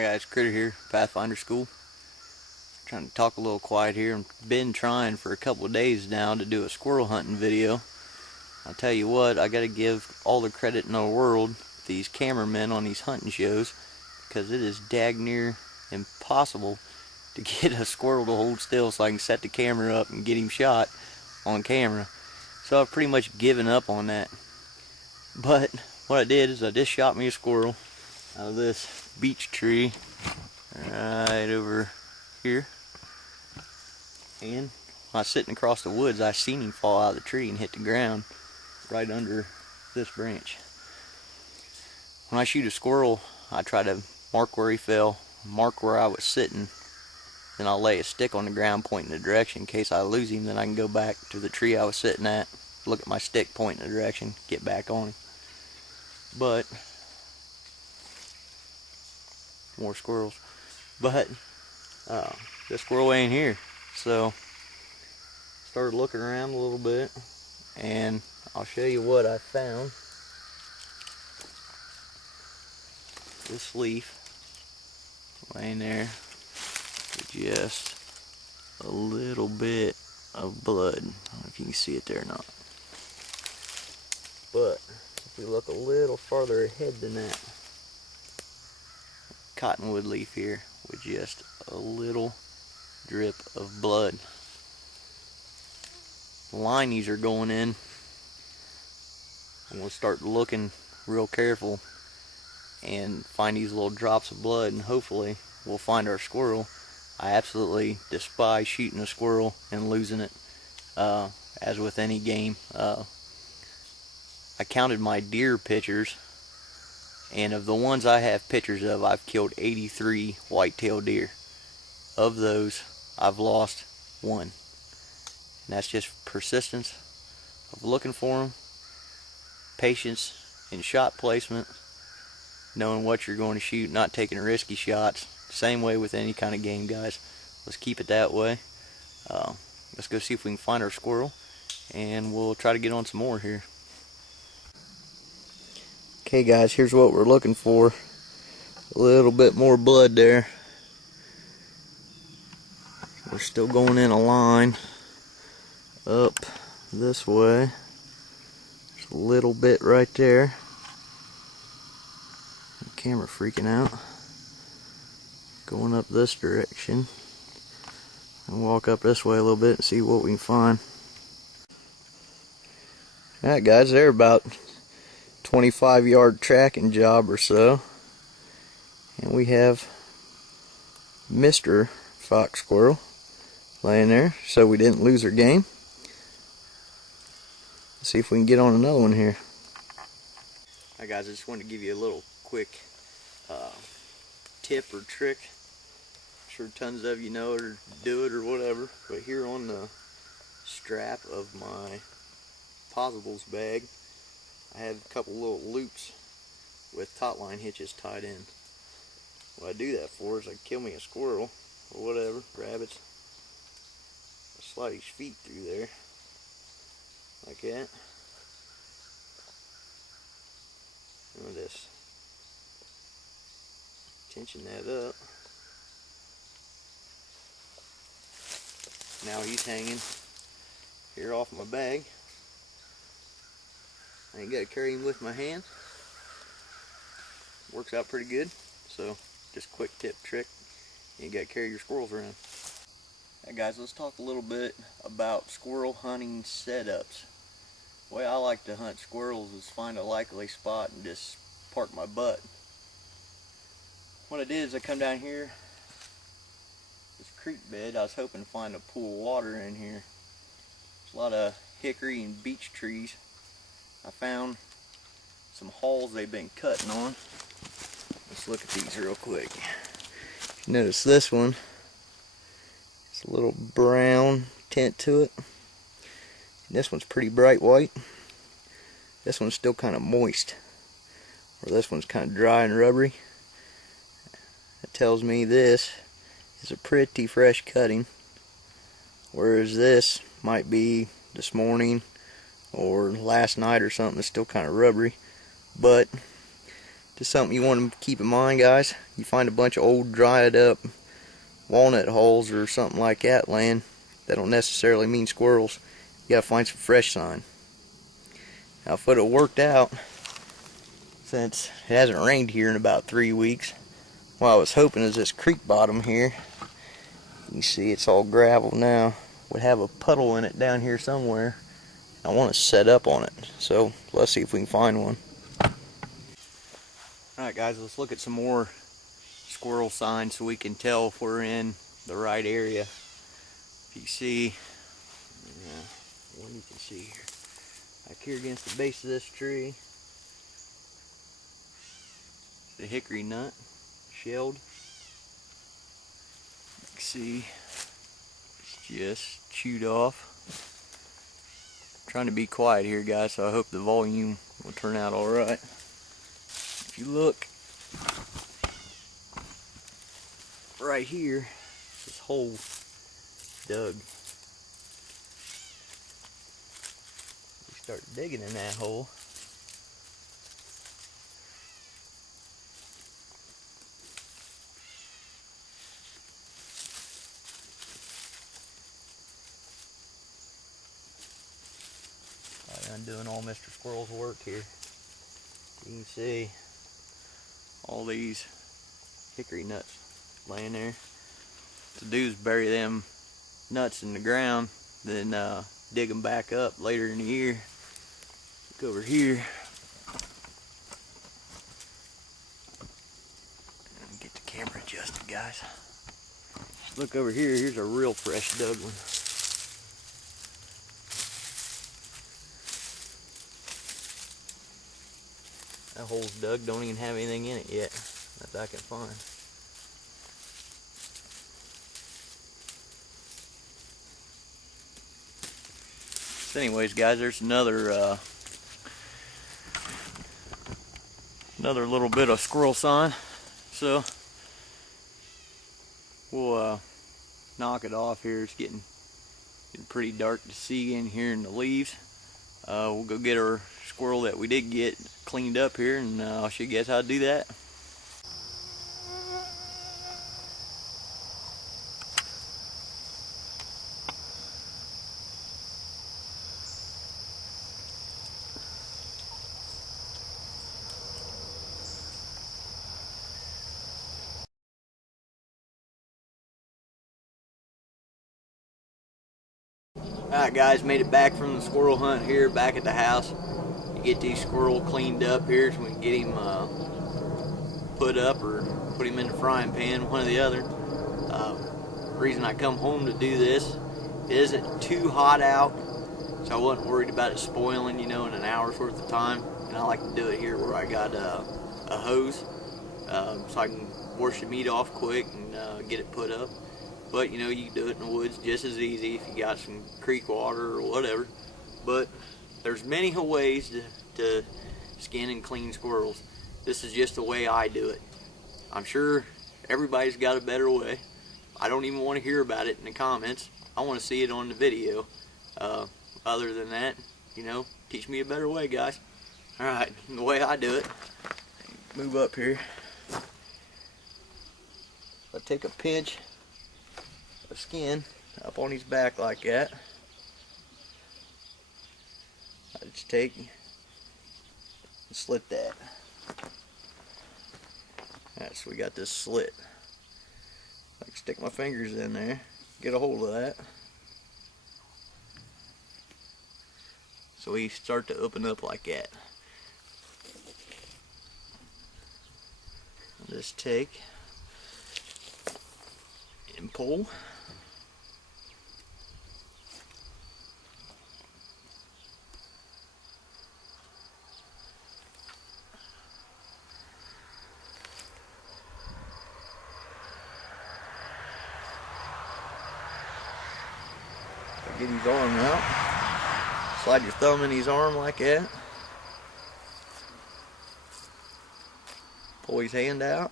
Hi guys, Critter here, Pathfinder School. Trying to talk a little quiet here. I've been trying for a couple of days now to do a squirrel hunting video. I'll tell you what, I gotta give all the credit in the world to these cameramen on these hunting shows, because it is dag near impossible to get a squirrel to hold still so I can set the camera up and get him shot on camera. So I've pretty much given up on that. But what I did is I just shot me a squirrel out of this beech tree right over here, and when I was sitting across the woods, I seen him fall out of the tree and hit the ground right under this branch. When I shoot a squirrel, I try to mark where he fell, mark where I was sitting, then I'll lay a stick on the ground pointing the direction. In case I lose him, then I can go back to the tree I was sitting at, look at my stick pointing the direction, get back on him. But more squirrels. But this squirrel ain't here. So started looking around a little bit, and I'll show you what I found. This leaf laying there with just a little bit of blood. I don't know if you can see it there or not. But if we look a little farther ahead than that, cottonwood leaf here with just a little drip of blood. The line these are going in, I'm going to start looking real careful and find these little drops of blood, and hopefully we'll find our squirrel. I absolutely despise shooting a squirrel and losing it, as with any game. I counted my deer pictures, and of the ones I have pictures of, I've killed 83 white-tailed deer. Of those, I've lost one. And that's just persistence of looking for them, patience in shot placement, knowing what you're going to shoot, not taking risky shots. Same way with any kind of game, guys. Let's keep it that way. Let's go see if we can find our squirrel, and we'll try to get on some more here. Okay guys, here's what we're looking for. A little bit more blood there. We're still going in a line up this way. There's a little bit right there. The camera freaking out. Going up this direction. And walk up this way a little bit and see what we can find. Alright guys, they're about 25-yard tracking job or so, and we have Mr. Fox Squirrel laying there, so we didn't lose our game. Let's see if we can get on another one here. Hi guys, I just wanted to give you a little quick tip or trick. I'm sure tons of you know it or do it or whatever, but here on the strap of my Possibles bag, I have a couple little loops with tot line hitches tied in. What I do that for is I kill me a squirrel or whatever, rabbits, I slide his feet through there like that. And I just tension that up. Now he's hanging here off my bag. I ain't got to carry him with my hand. Works out pretty good. So just quick tip trick. You ain't got to carry your squirrels around. Hey guys, let's talk a little bit about squirrel hunting setups. The way I like to hunt squirrels is find a likely spot and just park my butt. What I did is I come down here, this creek bed. I was hoping to find a pool of water in here. There's a lot of hickory and beech trees. I found some hulls they've been cutting on. Let's look at these real quick. Notice this one, it's a little brown tint to it. And this one's pretty bright white. This one's still kind of moist, or this one's kind of dry and rubbery. That tells me this is a pretty fresh cutting, whereas this might be this morning or last night or something. It's still kind of rubbery, but Just something you want to keep in mind, guys. You find a bunch of old dried up walnut hulls or something like that laying, that don't necessarily mean squirrels. You gotta find some fresh sign. Now if it would have worked out, since it hasn't rained here in about 3 weeks, what I was hoping is this creek bottom here, you see it's all gravel now, would have a puddle in it down here somewhere. I want to set up on it, so let's see if we can find one. Alright guys, let's look at some more squirrel signs so we can tell if we're in the right area. If you see, what you can see here, back here against the base of this tree, the hickory nut, shelled. You can see it's just chewed off. I'm trying to be quiet here, guys, so I hope the volume will turn out alright. If you look right here, this hole dug. We start digging in that hole. I'm doing all Mr. Squirrel's work here. You can see all these hickory nuts laying there. What to do is bury them nuts in the ground, then dig them back up later in the year. Look over here. Get the camera adjusted, guys. Look over here, here's a real fresh dug one. That hole's dug, don't even have anything in it yet that I can find. So anyways, guys, there's another little bit of squirrel sign. So we'll knock it off here. It's getting pretty dark to see in here in the leaves. We'll go get our squirrel that we did get cleaned up here, and I'll show you guys how to do that. Alright guys, made it back from the squirrel hunt here, back at the house. To get these squirrel cleaned up here so we can get him put up or put him in the frying pan, one or the other. The reason I come home to do this, it isn't too hot out, so I wasn't worried about it spoiling, you know, in an hour's worth of time. And I like to do it here where I got a hose, so I can wash the meat off quick and get it put up. But you know, you can do it in the woods just as easy if you got some creek water or whatever. But there's many ways to skin and clean squirrels. This is just the way I do it. I'm sure everybody's got a better way. I don't even want to hear about it in the comments. I want to see it on the video. Other than that, you know, teach me a better way, guys. Alright, the way I do it, move up here. I take a pinch of skin up on his back like that. I just take and slit that. Alright, so we got this slit. I can stick my fingers in there, get a hold of that. So we start to open up like that. I'll just take and pull. Get his arm out. Slide your thumb in his arm like that. Pull his hand out.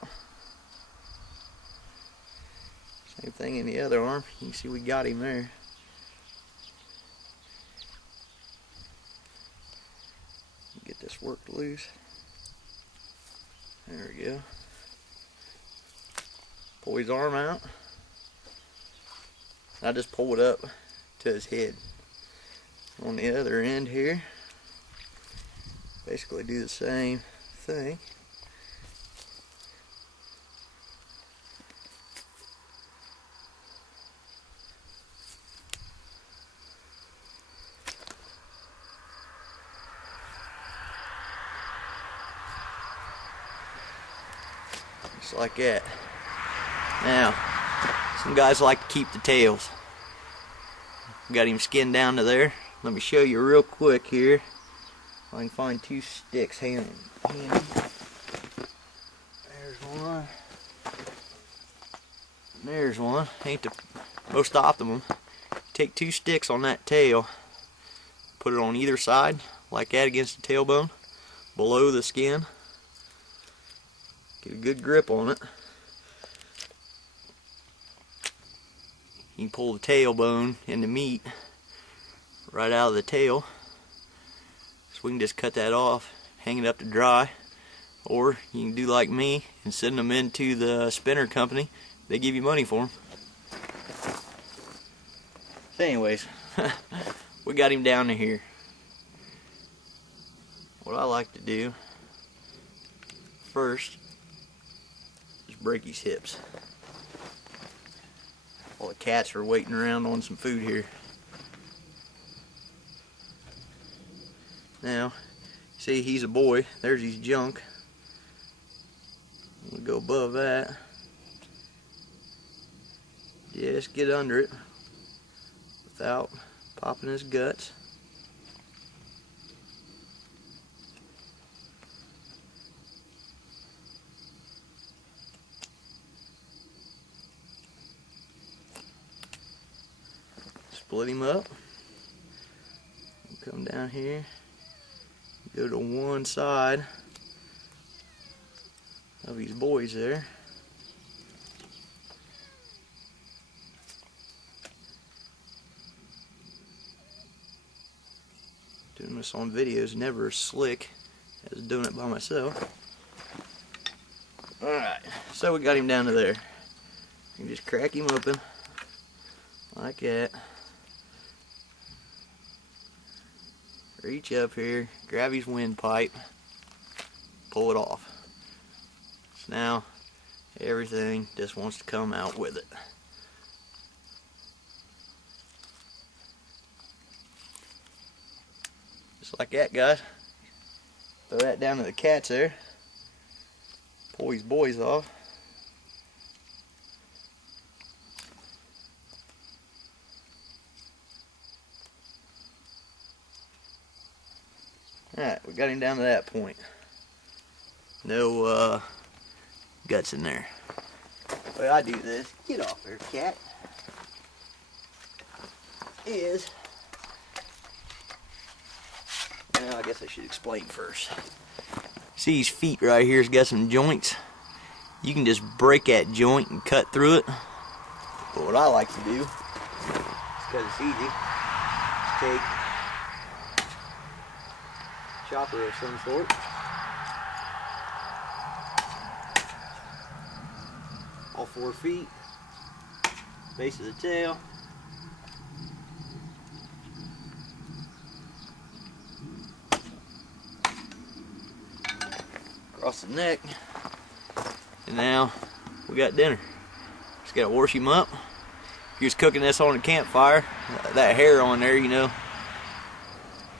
Same thing in the other arm. You can see we got him there. Get this worked loose. There we go. Pull his arm out. I just pull it up to his head. On the other end here, basically do the same thing. Just like that. Now, some guys like to keep the tails. Got him skinned down to there. Let me show you real quick here. If I can find two sticks handy. There's one. There's one. Ain't the most optimum. Take two sticks on that tail, put it on either side, like that against the tailbone, below the skin. Get a good grip on it. You can pull the tailbone and the meat right out of the tail. So we can just cut that off, hang it up to dry, or you can do like me and send them into the spinner company. They give you money for them. So anyways, we got him down to here. What I like to do first is break his hips. All the cats are waiting around on some food here. Now, see, he's a boy. There's his junk. We'll go above that. Just get under it without popping his guts. Split him up. Come down here. Go to one side of these boys there. Doing this on video is never as slick as doing it by myself. Alright, so we got him down to there. You can just crack him open like that. Reach up here, grab his windpipe, pull it off. So now everything just wants to come out with it. Just like that, guys. Throw that down to the cats there. Pull these boys off. Alright, we got him down to that point. No guts in there. The way I do this, get off there, cat, is, well, I guess I should explain first. See his feet right here, has got some joints. You can just break that joint and cut through it. But what I like to do, because it's easy, take chopper of some sort, all 4 feet, base of the tail, across the neck, and now we got dinner. Just gotta wash him up. If you was cooking this on a campfire, that hair on there, you know,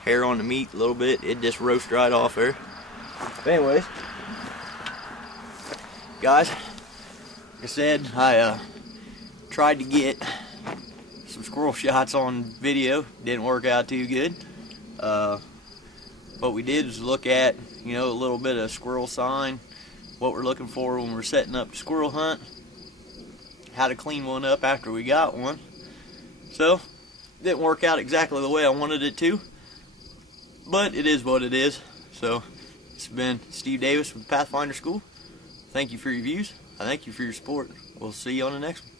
hair on the meat a little bit, it just roasts right off there. But anyways, guys, like I said, I tried to get some squirrel shots on video. Didn't work out too good. What we did was look at, you know, a little bit of squirrel sign, what we're looking for when we're setting up to squirrel hunt, how to clean one up after we got one. So, didn't work out exactly the way I wanted it to, but it is what it is. So, it's been Steve Davis with Pathfinder School. Thank you for your views. I thank you for your support. We'll see you on the next one.